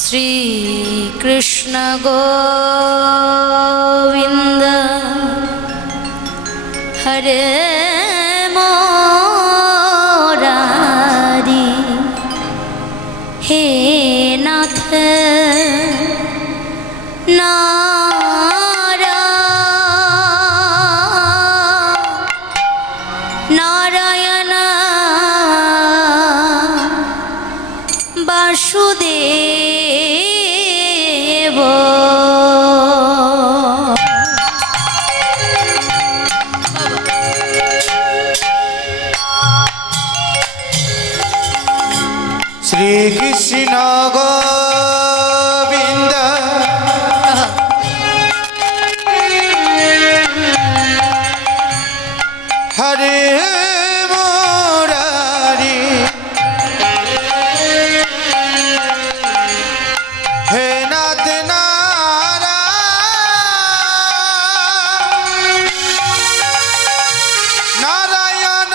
श्री कृष्ण गोविंद हरे मुरारी हे नाथ नारायण वासुदेव श्री कृष्ण गोविंद हरे मुरारी हे नाथ नारायण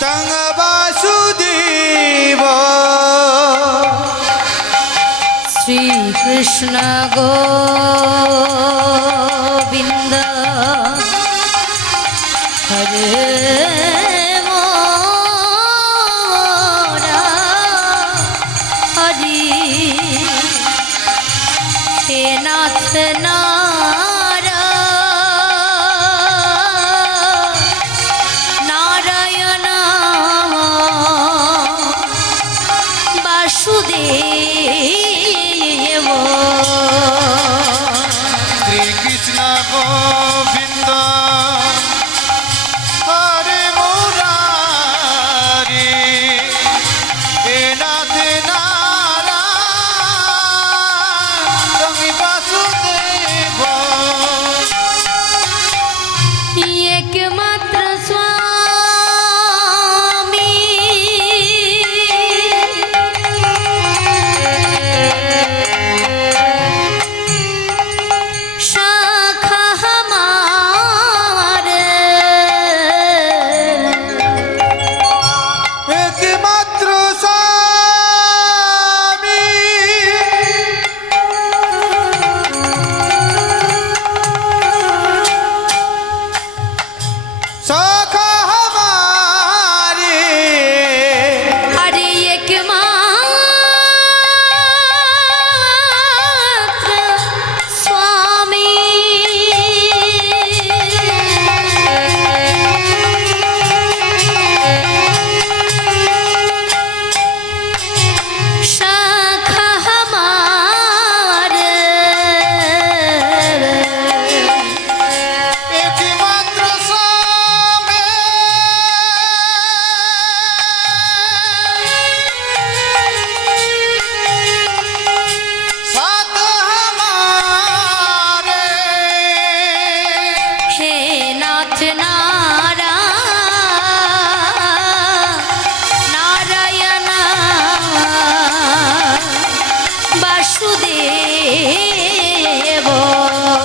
तंग वासुदेव श्री कृष्ण गोविंद हरे मुरारी हे नाथ नारायण वासुदेव श्री कृष्ण गोविंद हरे मुरारी हे नाथ नारायण वासुदेव एकमात्र स्वामी शाखा हमारे एकमात्र स्वामी शाखा हमारी अरे एकमात्र स्वामी शाखा हमारे एकमात्र स्वामी साथ हमारे हे नाथ नारायण वासुदेव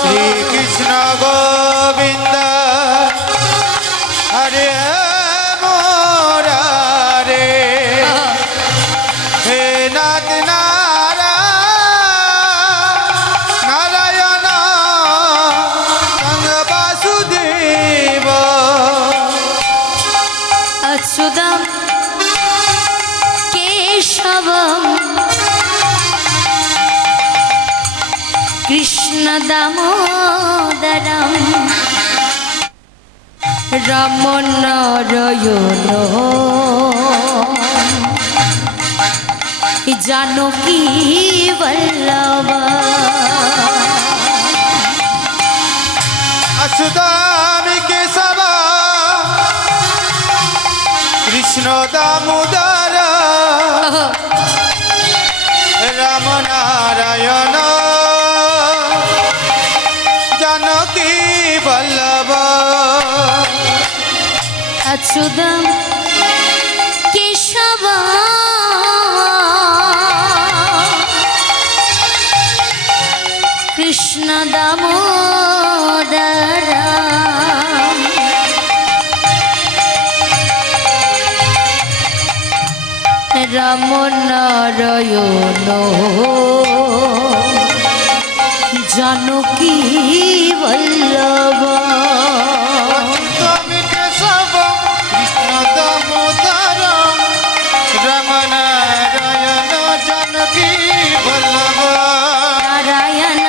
श्री कृष्ण गोविंद हरे मुरारे हे नाथ नारायण संग वासुदेव अच्युतम केशवम कृष्ण दामोदरम राम नारायण जानकी वल्लभ अच्युतामि केशव कृष्ण दामोदर राम नारायण বল্লভ अच्युतम केशव कृष्ण दामोदर राम नारायण जानकी वल्लभ তুমি কেশব কৃষ্ণ দামোদর রাম নারায়ণ জানকী বল্লভ नारायण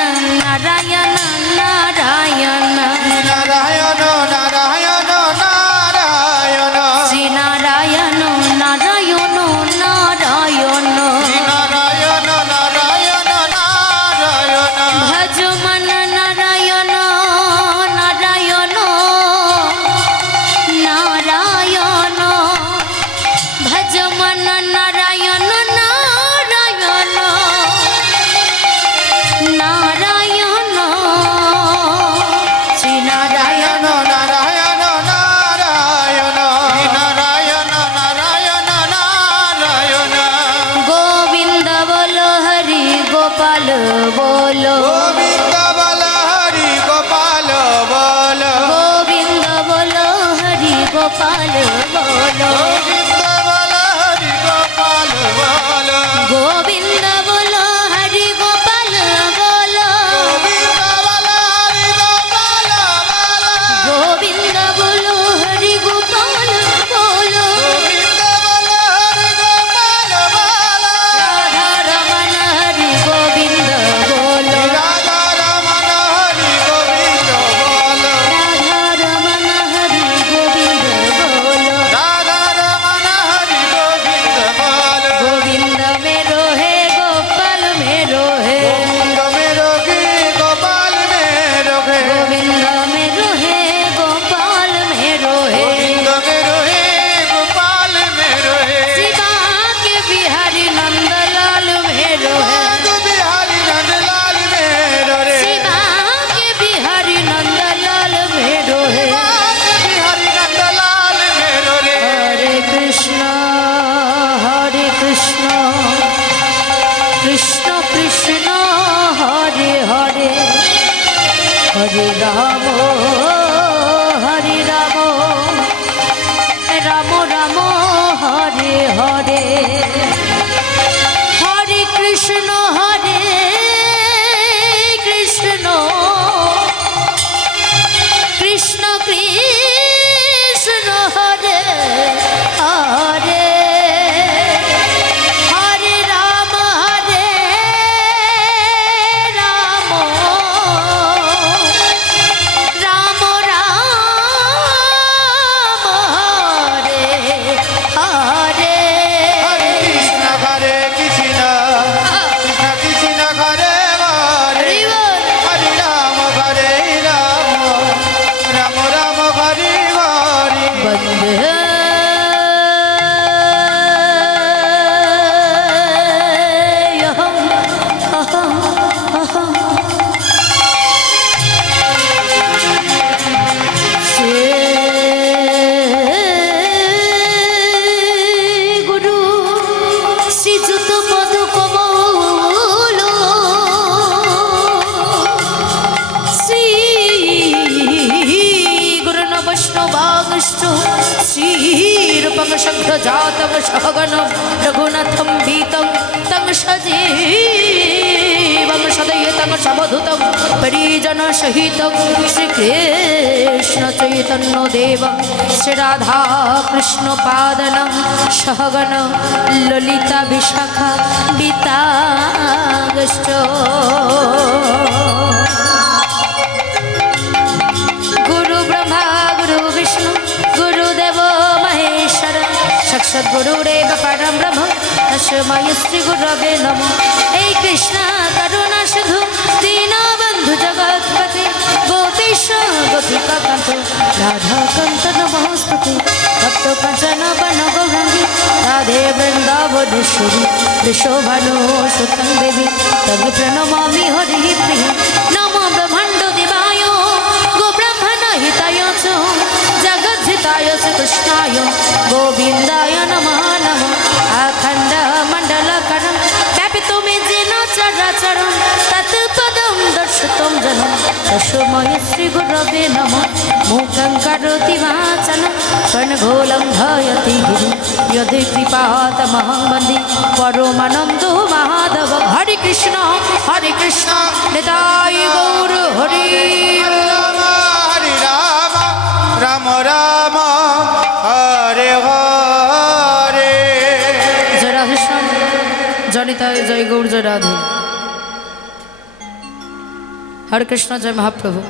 नारायण नारायण নারায়ণ নারায়ণ নারায়ণ श्री नारायण नारायण नारायण শ্রী নারায়ণ নারায়ণ নারায়ণ भज मन नारायण नारायण नारायण भज मन नारायण नारायण नारायण श्री नारायण নারায়ণ নারায়ণ নারায়ণ নারায়ণ নারায়ণ गोविंद बोलो हरि गोपाल बोलो গোবিন্দ বল হরি গোপাল বল गोविंद बोलो हरि गोपाल बोलो গোবিন্দ বল হরি গোপাল বল गोविंद बोलो हरि गोपाल बोलो গোবিন্দ বল হরি গোপাল বল गोविंद बोलो हरि गोपाल बोलो গোবিন্দ বল হরি গোপাল বল राधा रमन हरि गोविंद बोलो রাধা রমণ হরি গোবিন্দ বল राधा रमन हरि गोविंद बोलो রাধা রমণ হরি গোবিন্দ বল गोविंद मेरो है गोपाल मेरो है গোবিন্দ मेरो কি গোপাল मेरो হে गोविंद मेरो है गोपाल मेरो है গোবিন্দ मेरो হে গোপাল मेरो হে शिवा के बिहारी नंदलाल मेरो है বাগ বিহারি নন্দলাল मेरो রে शिवा के बिहारी नंदलाल मेरो है বাগ বিহারি নন্দলাল मेरो রে हरे कृष्ण कृष्ण कृष्ण हरे हरे हरे राम राम राम हरे हरे हरे कृष्ण कृष्ण कृष्ण कृष्ण हरे हरे हरे राम राम राम राम हरे हरे হরে কৃষ্ণ হরে কৃষ্ণ কৃষ্ণ কৃষ্ণ হরে হরে हरि बोल হরে রাম রাম রাম হরে হরে बंदे गुरु श्रीजुत पद कमल श्री गुरु वैष्णवागश्च श्रीरूपं शङ्खजातं सहगनं रघुनाथं वीतं तं सजीवं सदयितं सवधूतं परिजनसहितं श्रीकृष्णचैतन्यदेवं श्रीराधाकृष्णपादनं सहगन ललिता विशाखा वितागश्च गुरु ब्रह्मा गुरु विष्णु गुरुदेव महेश्वर सद्गुरुरेव परं ब्रह्म तस्मै श्री गुरवे नमः। हे कृष्ण करुणा सिंधु दीनबन्धु जगत्पते गोपीश गोपिकान्त राधाकान्त नमोऽस्तुते तप्त काञ्चन वनगौराङ्गी राधे वृन्दावनेश्वरी वृषभानुसुतं देवी तव प्रणमामि हरिप्रिये नमो ब्रह्माण्ड देवाय गो ब्रह्मा कृष्णाय गोविन्दाय नमः नमः अखण्ड मण्डलकरं व्यापितुमि येन चराचरं तत्पदं दर्शितं जनं तस्मै श्रीगुरवे नमः मूकं करोति वाचनं कर्णगोलं धयति गिरिं यदि कृपातमहं वन्दे परमानन्दो माधव हरे कृष्ण निताय गौर हरि राम हरे राम राम राम हरे हरे जय राधेश्याम जय निताय जय गौर जय राधे हरे कृष्ण जय महाप्रभु।